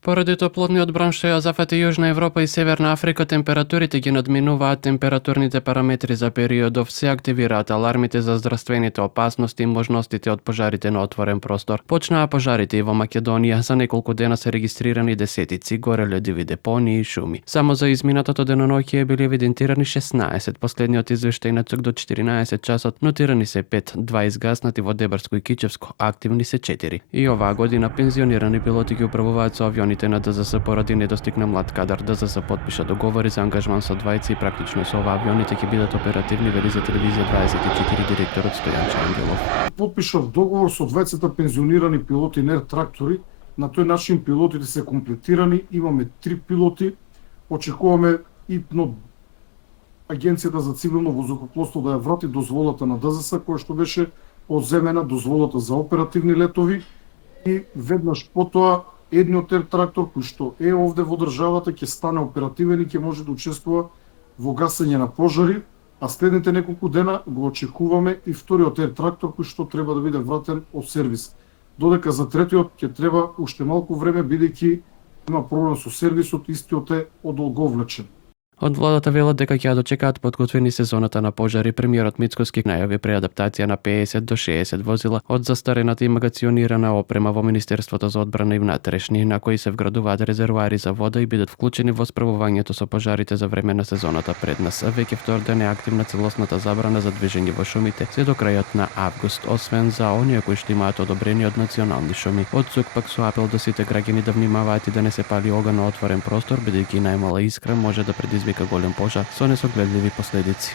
Поради топлотниот бранш што ја зафати Јужна Европа и Северна Африка, температурите ги надминуваат температурните параметри за периодов, се активираат алармите за здравствените опасности и можностите од пожарите на отворен простор. Почнаа пожарите и во Македонија, за неколку дена се регистрирани десетици гореледиви депонии и шуми. Само за изминатото деноноќе биле евидентирани 16, последниот извештај на ЦУК до 14 часот, нотирани се 5, 2 изгаснати во Дебарско и Кичевско, активни се 4. И оваа година пензионирани пилоти ги управуваат со авионите на ДЗС поради недостиг на млад кадар. ДЗС подпиша договори за ангажман со двајци и практично со ова авионите ќе бидат оперативни, вели за телевизија 24 директорот Стојан Ангелов. Подпишав договор со двајцата пензионирани пилоти на Ер Трактори. На тој начин пилотите се комплетирани, имаме 3 пилоти. Очекуваме итно Агенцијата за цивилно воздухопловство да ја врати дозволата на ДЗС, која што беше одземена дозволата за оперативни летови, и веднаш потоа едниот Ер Трактор кој што е овде во државата ќе стане оперативен и ќе може да учествува во гасење на пожари, а следните неколку дена го очекуваме и вториот Ер Трактор кој што треба да биде вратен од сервис. Додека за третиот ќе треба уште малку време, бидејќи има проблем со сервисот, истиот е одолговлечен. Од владата велат дека ќе ја дочекаат подготвени сезоната на пожари. Премиерот Мицкоски најави преадаптација на 50 до 60 возила од застарената имагационирана опрема во Министерството за одбрана и внатрешни, на кои се вградуваат резервоари за вода и бидат вклучени во справувањето со пожарите за време на сезоната пред нас. Веќе втор ден е активна целосната забрана за движење во шумите се до крајот на август, освен за оние кои што имаат одобрени од национални шуми. Од ЦУК пак со апел до сите граѓани да внимаваат и да не се пали оган на отворен простор, бидејќи најмала искра може да предизвика голем пожар со несогледливи последици.